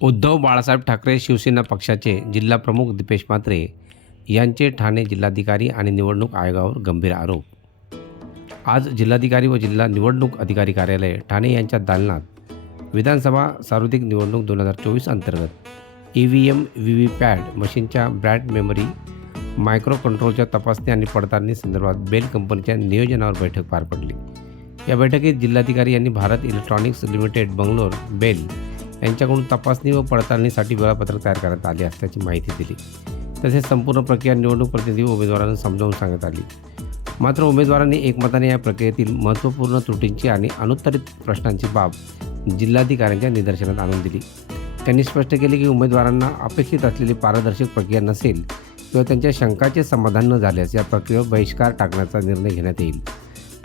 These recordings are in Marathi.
उद्धव बाळासाहेब ठाकरे शिवसेना पक्षाचे जिल्हा प्रमुख दीपेश म्हात्रे यांचे ठाणे जिल्हाधिकारी आणि निवडणूक आयोगावर गंभीर आरोप. आज जिल्हाधिकारी व जिल्हा निवडणूक अधिकारी कार्यालय ठाणे यांच्या दालनात विधानसभा सार्वत्रिक निवडणूक दोन हजार चोवीस अंतर्गत E V M V V PAT मशीनच्या ब्रँड मेमरी मायक्रो कंट्रोलच्या तपासणी आणि पडताळणी संदर्भात बेल कंपनीच्या नियोजनावर बैठक पार पडली. या बैठकीत जिल्हाधिकारी यांनी Bharat electronics limited Bangalore BEL यांच्याकडून तपासणी व पडताळणीसाठी वेळापत्रक तयार करण्यात आले असल्याची माहिती दिली. तसेच संपूर्ण प्रक्रिया निवडणूक प्रतिनिधी व उमेदवारांना समजावून सांगण्यात आली. मात्र उमेदवारांनी एकमताने या प्रक्रियेतील महत्त्वपूर्ण त्रुटींची आणि अनुत्तरित प्रश्नांची बाब जिल्हाधिकाऱ्यांच्या निदर्शनात आणून दिली. त्यांनी स्पष्ट केले की उमेदवारांना अपेक्षित असलेली पारदर्शक प्रक्रिया नसेल किंवा त्यांच्या शंकाचे समाधान न झाल्यास या प्रक्रियेवर बहिष्कार टाकण्याचा निर्णय घेण्यात येईल.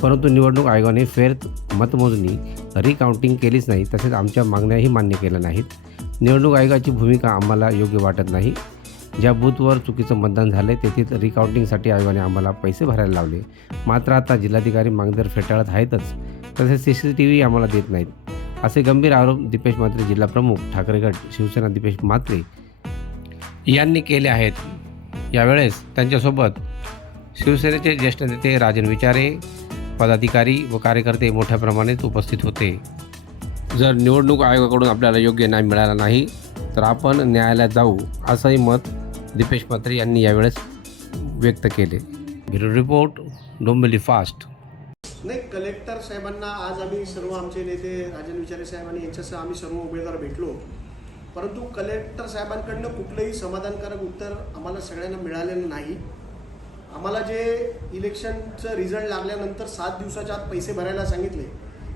परंतु निवडणूक आयोगाने फेर मतमोजणी रिकाउंटिंग केलीच नाही तसेच आमच्या मागण्याही मान्य केल्या नाहीत. निवडणूक आयोगाची भूमिका आम्हाला योग्य वाटत नाही. ज्या बूथवर चुकीचं मतदान झालं तेथील रिकाउंटिंगसाठी आयोगाने आम्हाला पैसे भरायला लावले. मात्र आता जिल्हाधिकारी मागदर फेटाळत आहेतच तसेच सी सी टी व्ही आम्हाला देत नाहीत. असे गंभीर आरोप दीपेश म्हात्रे जिल्हा प्रमुख शिवसेना दीपेश म्हात्रे यांनी केले आहेत. यावेळेस त्यांच्यासोबत शिवसेनेचे ज्येष्ठ नेते राजन विचारे पदाधिकारी व कार्यकर्ते मोठ्या प्रमाणात उपस्थित होते. जर निवडणूक आयोगाकडून आपल्याला योग्य न्याय मिळाला नाही तर आपण न्यायालयात जाऊ असंही मत दीपेश म्हात्रे यांनी यावेळेस व्यक्त केले. Bureau report Dombivli fast. नाही कलेक्टर साहेबांना आज आम्ही सर्व आमचे नेते राजन विचारे साहेब आणि यांच्यासह आम्ही सर्व उमेदवार भेटलो. परंतु कलेक्टर साहेबांकडनं कुठलंही समाधानकारक उत्तर आम्हाला सगळ्यांना मिळालेलं नाही. आम्हाला जे इलेक्शनचं रिझल्ट लागल्यानंतर सात दिवसाच्या आत पैसे भरायला सांगितले.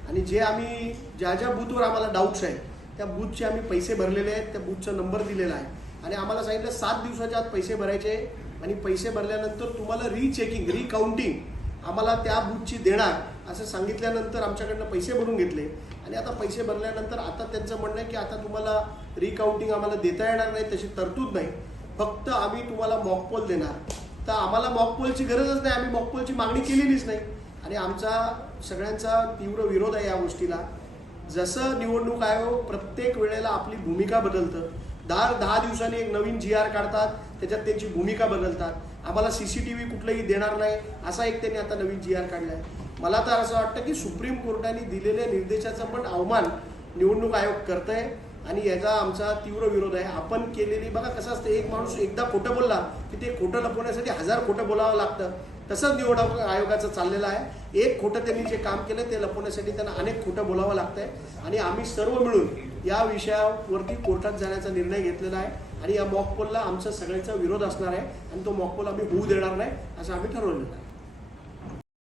आणि जे आम्ही ज्या ज्या बूथवर आम्हाला डाऊट्स आहेत त्या बूथचे आम्ही पैसे भरलेले आहेत त्या बूथचा नंबर दिलेला आहे. आणि आम्हाला सांगितलं सात दिवसाच्या आत पैसे भरायचे आणि पैसे भरल्यानंतर तुम्हाला रिचेकिंग रिकाउंटिंग आम्हाला त्या बूथची देणार असं सांगितल्यानंतर आमच्याकडनं पैसे भरून घेतले. आणि आता पैसे भरल्यानंतर आता त्यांचं म्हणणं आहे की आता तुम्हाला रिकाउंटिंग आम्हाला देता येणार नाही तशी तरतूद नाही. फक्त आम्ही तुम्हाला मॉकपोल देणार. तर आम्हाला मॉकपोलची गरजच नाही. आम्ही मॉकपोलची मागणी केलेलीच नाही. आणि आमचा सगळ्यांचा तीव्र विरोध आहे या गोष्टीला. जसं निवडणूक आयोग प्रत्येक वेळेला आपली भूमिका बदलतं. दहा दहा दिवसांनी एक नवीन जी आर काढतात. त्याच्यात त्यांची भूमिका बदलतात. आम्हाला सी सी टी व्ही कुठलंही देणार नाही असा एक त्यांनी आता नवीन जी आर काढला आहे मला तर असं वाटतं की सुप्रीम कोर्टाने दिलेल्या निर्देशाचा पण अवमान निवडणूक आयोग करतंय. आणि याचा आमचा तीव्र विरोध आहे. आपण केलेली बघा कसं असतं एक माणूस एकदा खोटं बोलला की ते खोटं लपवण्यासाठी हजार खोटं बोलावं लागतं. तसंच निवडणूक आयोगाचं चाललेलं आहे. एक खोटं त्यांनी जे काम केलं ते लपवण्यासाठी त्यांना अनेक खोटं बोलावं लागतंय. आणि आम्ही सर्व मिळून या विषयावरती कोर्टात जाण्याचा निर्णय घेतलेला आहे. आणि या मॉकपोलला आमचा सगळ्यांचा विरोध असणार आहे. आणि तो मॉकपोल आम्ही होऊ देणार नाही असं आम्ही ठरवलेलं आहे.